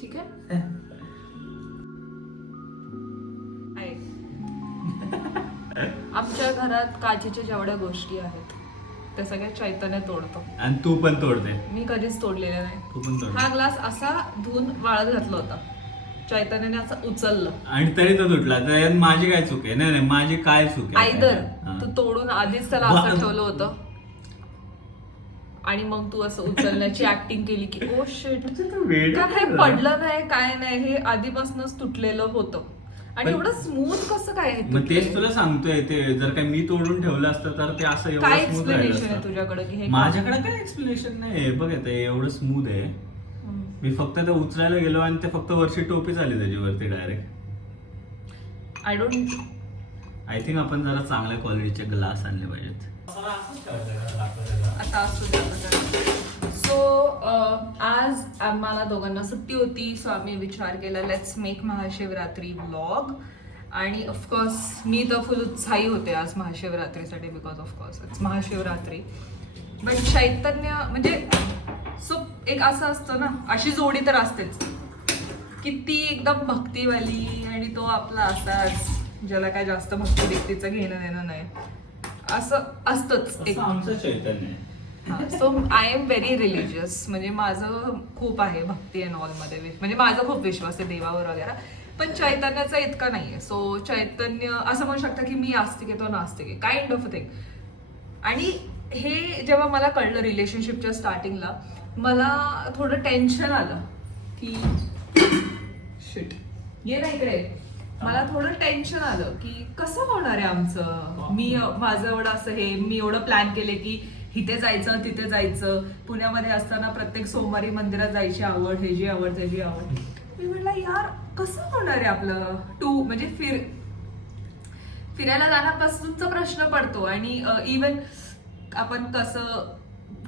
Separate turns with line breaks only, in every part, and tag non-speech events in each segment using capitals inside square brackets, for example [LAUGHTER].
ठीक आहे? आहे. आमच्या घरात काचेच्या जेवढ्या गोष्टी आहेत त्या सगळ्या चैतन्य तोडतो.
आणि तू पण तोडते
मी कधीच तोडलेल्या नाही.
तू पण तोड.
हा ग्लास असा धुवून वाळत घातला होता. चैतन्याने असं उचललं.
आणि तरी तो तुटला तर यात माझी काय चूक आहे? नाही नाही माझी काय चूक आहे?
आयदर.
हा.
तू तोडून आधीच त्याला असं ठेवलं होतं. आणि मग तू असं उचलण्याची ऍक्टिंग केली की ओ शिट
तुझं तर वेड
का
आहे
हे
जरा.
पडलं नाही काय नाही हे आधीपासूनच तुटलेलं होतं. आणि एवढं स्मूथ कसं काय हे
मग तेच? तुला सांगतोय ते जर का मी तोडून ठेवलं असतं तर ते असं एवढं
काय
smooth राहिलं
एक्सप्लेनेशन आहे
असतं.
तुझ्याकडे? की हे
माझ्याकडे काय एक्सप्लेनेशन नाही बघ ते एवढं स्मूथ आहे.
हम्म.
मी फक्त ते उचलायला गेलो आणि ते फक्त वरची टोपी झाली त्याच्यावरती direct
I don't
I think आपण जरा चांगल्या क्वालिटीचे ग्लास आणले पाहिजेत.
आता असू सो आज आम्हाला दोघांना सुट्टी होती सो आम्ही विचार केला लेट्स मेक महाशिवरात्री ब्लॉग आणि ऑफकोर्स मी तर फुल उत्साही होते आज महाशिवरात्रीसाठी because of course it's Mahashivratri. But Chaitanya म्हणजे सो एक असं असतं ना अशी जोडी तर असतेच. की ती एकदम भक्तीवाली आणि तो आपला असाच ज्याला काय जास्त भक्ती व्यक्तीचं घेणं देणं नाही. असं असतंच एक.
आमचं चैतन्य आहे.
So I am very religious म्हणजे माझं खूप आहे भक्ती अँड ऑलमध्ये. वि- म्हणजे माझा खूप विश्वास आहे देवावर वगैरे. पण चैतन्याचा इतका नाहीये. सो चैतन्य असं म्हणू शकता की मी आस्तिक आहे तो नास्तिक आहे. काइंड ऑफ थिंग आणि हे जेव्हा मला कळलं रिलेशनशिपच्या स्टार्टिंगला मला थोडं टेन्शन आलं की [COUGHS] शिट ये ना इकडे. मला थोडं टेन्शन आलं की कसं होणार आहे आमचं? मी माझं एवढं असं हे मी एवढं प्लॅन केले की इथे जायचं तिथे जायचं. पुण्यामध्ये असताना प्रत्येक सोमवारी मंदिरात जायची आवड ह्याची आवड त्याची आवड. मी म्हटलं यार कसं होणार आहे आपलं? टू म्हणजे फिर फिरायला जाण्यापासूनचा प्रश्न पडतो आणि इवन आपण कसं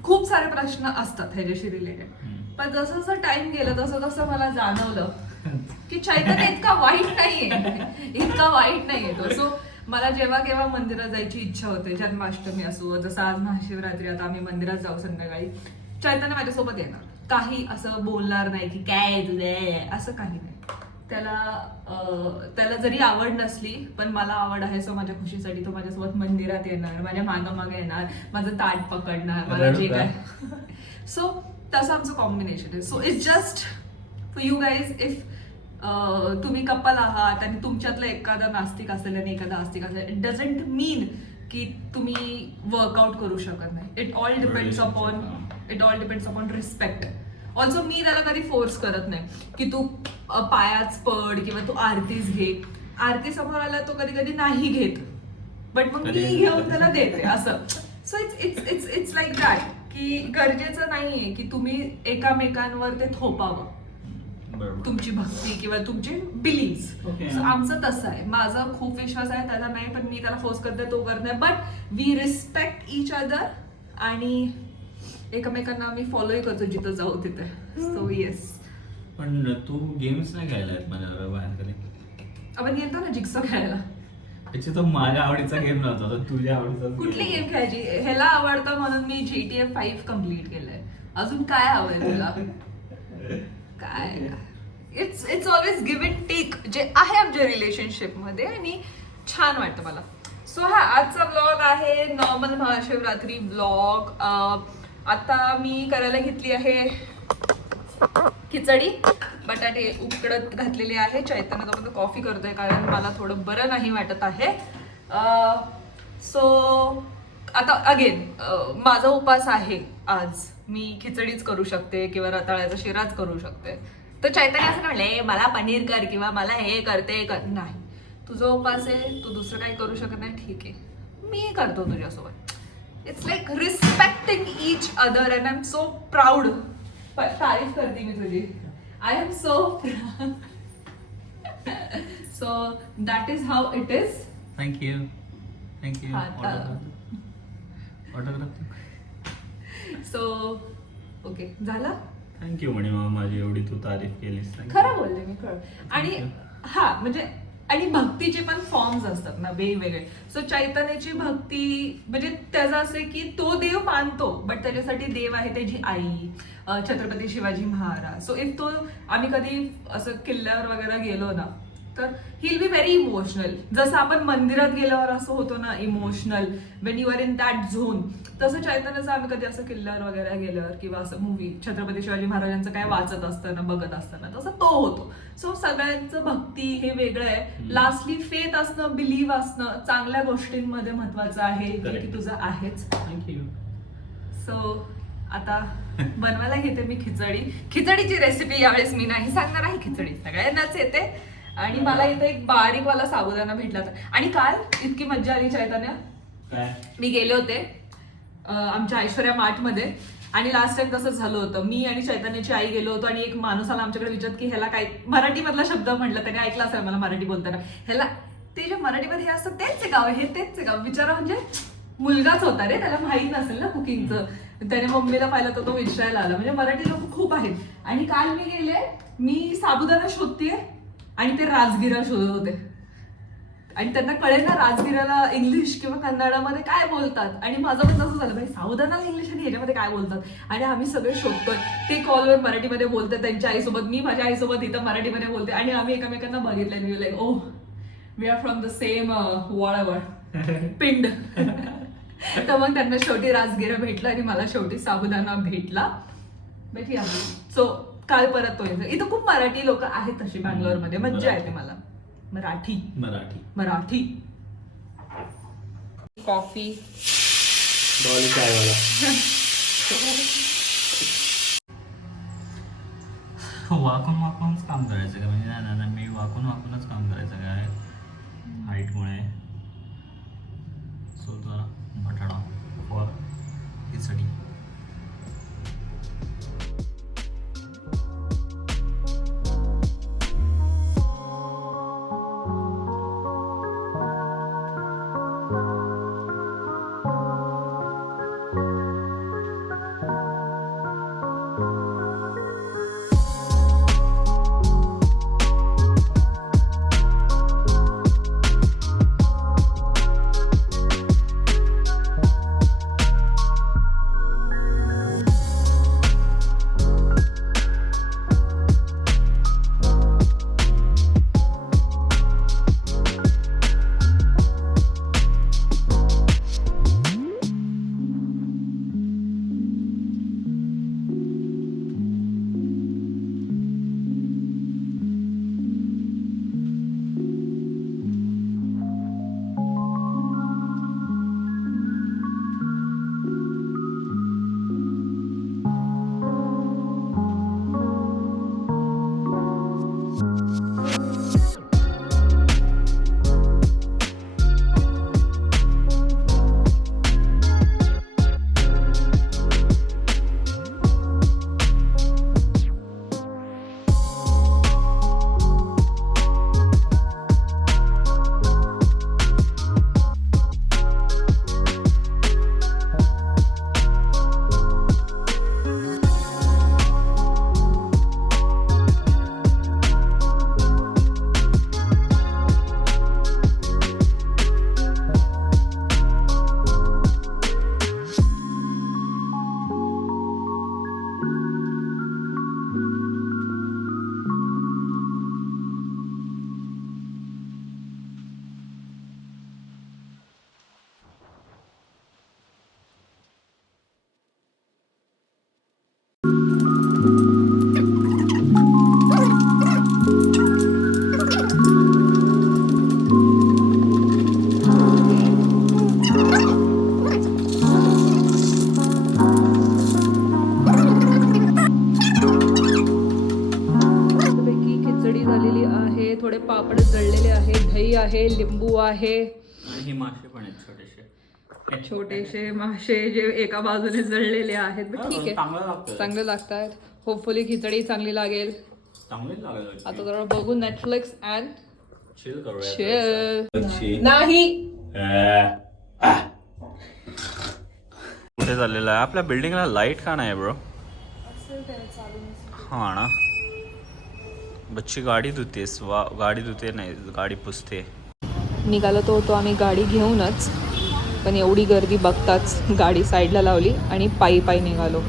खूप सारे प्रश्न असतात ह्याच्याशी रिलेटेड. पण जसं जसं टाइम गेलं तसं तसं मला जाणवलं की चैतन्य इतका वाईट नाहीये. इतका वाईट नाहीये तो. सो मला जेव्हा केव्हा मंदिरात जायची इच्छा होते जन्माष्टमी असो जसं आज महाशिवरात्री आता आम्ही मंदिरात जाऊ संध्याकाळी चैतन्य माझ्यासोबत येणार. काही असं बोलणार नाही की काय तुझं? असं काही नाही. त्याला त्याला जरी आवड नसली पण मला आवड आहे सो माझ्या खुशीसाठी तो माझ्यासोबत मंदिरात येणार माझ्या मागं मागं येणार माझं ताट पकडणार मला जे काय. [LAUGHS] सो तसं आमचं कॉम्बिनेशन आहे. So it's just for you guys if तुम्ही कपल आहात आणि तुमच्यातलं एखादा नास्तिक असेल आणि एखादा आस्तिक असेल इट डझंट मीन की तुम्ही वर्कआउट करू शकत नाही. It all depends upon it all depends upon respect also मी त्याला कधी फोर्स करत नाही की तू पायाच पड किंवा तू आरतीच घे. आरती समोर आला तो कधी कधी नाही घेत. बट मग मी घेऊन त्याला देते असं. So it's it's it's it's like that की गरजेचं नाहीये की तुम्ही एकामेकांवर ते थोपावं. तुमची भक्ती किंवा तुमचे
Okay.
सो आमचं तसं आहे. माझा खूप विश्वास आहे त्याला नाही पण मी त्याला फोर्स करते तो करत नाही. But we respect each other आणि एकमेकांना आम्ही फॉलोही करतो जिथं जाऊ तिथे. सो येस
पण तू गेम्स नाही बाहेर कधी
आपण गेलतो ना जिक्सो खेळायला.
त्याची तो माझ्या आवडीचा गेम नव्हता तो तुझ्या आवडीचा
कुठली गेम खेळायची? ह्याला आवडतं म्हणून मी G T F five complete केलंय. अजून काय हवंय तुला? [LAUGHS] काय? It's it's always give and take जे आहे आमच्या रिलेशनशिपमध्ये आणि छान वाटतं मला. सो हा आजचा ब्लॉग आहे नॉर्मल महाशिवरात्री ब्लॉग आता मी करायला घेतली आहे खिचडी बटाटे उकडत घातलेले आहे. चैतन्य तोपर्यंत कॉफी करतोय कारण मला थोडं बरं नाही वाटत आहे. सो आता अगेन माझा उपास आहे आज. मी खिचडीच करू शकते किंवा रताळ्याचा शिराच करू शकते. तर चैतन्य असं म्हणले मला पनीर कर किंवा मला हे करते कर. नाही तुझा उपास आहे तू दुसरं काही करू शकत नाही. ठीक आहे मी करतो तुझ्यासोबत. It's like respecting each other and I am so proud तारीफ करते मी तुझी. I am so so that is how it is
thank you thank you autograph
so okay झाला?
थँक्यू म्हणे मामा माझी एवढी तू तारीफ केलीस. Thank you.
खरं बोलले मी खरं आणि हा म्हणजे आणि भक्तीचे पण फॉर्म्स असतात ना वेगवेगळे. सो चैतन्याची भक्ती म्हणजे त्याचं असं आहे की तो देव मानतो बट त्याच्यासाठी देव आहे त्याची आई अं, छत्रपती शिवाजी महाराज. सो इफ तो आम्ही कधी असं किल्ल्यावर वगैरे गेलो ना तर हिल बी व्हेरी इमोशनल जसं आपण मंदिरात गेल्यावर असं होतो ना emotional when you are in that zone तसं चैतन्याचं आम्ही कधी असं किल्ल्यावर वगैरे गेल्यावर किंवा असं मूवी छत्रपती शिवाजी महाराजांचं काय वाचत असताना बघत असताना तसं तो होतो. सो सगळ्यांचं भक्ती हे वेगळं आहे. लास्टली फेथ असणं बिलीव्ह असणं चांगल्या गोष्टींमध्ये महत्वाचं आहे जे की. तुझं आहेच.
थँक्यू
सो आता बनवायला घेते मी खिचडी. खिचडीची रेसिपी यावेळेस मी नाही सांगणार आहे. खिचडी सगळ्यांनाच येते. आणि मला इथे एक बारीकवाला साबुदाणा भेटला होता. आणि काल इतकी मज्जा आली चैतन्य. मी गेले होते आमच्या ऐश्वर्या मार्टमध्ये आणि लास्ट टाइम तसंच झालं होतं. मी आणि चैतन्याची आई गेलो होतो आणि एक माणूस आला आमच्याकडे विचारत की ह्याला काय मराठी मधला शब्द म्हटलं त्याने ऐकला असेल मला मराठी बोलताना. ह्याला ते जे मराठीमध्ये हे असतं तेच गाव हे तेच गाव. विचारा म्हणजे मुलगाच होता रे त्याला माहीत नसेल ना कुकिंगचं. त्याने मम्मीला पाहिलं तर तो विचारायला आला. म्हणजे मराठी लोक खूप आहेत. आणि काल मी गेले मी साबुदाणा शोधतीये आणि ते राजगिरा शोधत होते. आणि त्यांना कळेल ना राजगिराला इंग्लिश किंवा कन्नडामध्ये काय बोलतात. आणि माझं पण तसं झालं. भाई सावधानाला इंग्लिश आणि ह्याच्यामध्ये काय बोलतात. आणि आम्ही सगळे शोधतोय. ते कॉलवर मराठीमध्ये बोलतात त्यांच्या आईसोबत. मी माझ्या आईसोबत इथं मराठीमध्ये बोलते. आणि आम्ही एकमेकांना बघितलं आणि like oh we are from the same वळावळ पिंड. [LAUGHS] तर मग त्यांना शेवटी राजगिरा भेटला आणि मला शेवटी साबुदाणा भेटला. भेटी सो काल परत तो येतो इथं खूप मराठी लोक आहेत तशी बँगलोरमध्ये. मज्जा येते मला. मराठी.
मराठी.
मराठी. कॉफी.
डॉली काय वाला वाकून वाकूनच काम करायचं का? म्हणजे नाही नाही, मी वाकून वाकूनच काम करायचं काय हाईटमुळे. सो जरा बटाटा फॉर खिचडी
थोडे पापड जळलेले आहे दही आहे लिंबू आहे.
आणि हे मासे पण आहेत छोटेसे
छोटेसे मासे जे एका बाजूने जळलेले आहेत. ठीक आहे.
चांगलं लागतं
चांगले लागतात होपफुली खिचडी चांगली लागेल. आता जरा बघू नेटफ्लिक्स अँड. नाही.
कुठे चाललेला? आहे आपल्या बिल्डिंगला लाइट का नाही ब्रो हा ना. बच्ची गाडी धुतेस. वा गाडी धुते नाही गाडी पुसते.
निघालो तो होतो आम्ही गाडी घेऊनच. पण एवढी गर्दी बघताच गाडी साईडला लावली आणि पायी पायी निघालो.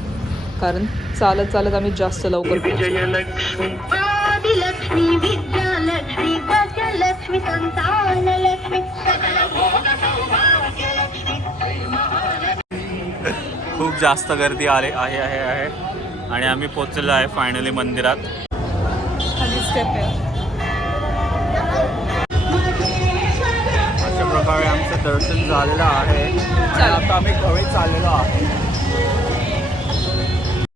कारण चालत चालत आम्ही जास्त लवकर [LAUGHS]
खूप जास्त गर्दी आले आहे आहे आहे. आणि आम्ही पोचलेलो आहे फायनली मंदिरात.
खाली स्टेप आहे.
प्रकारे आमचं दर्शन झालेलं आहे. आता आम्ही घरी चाललेलो आहे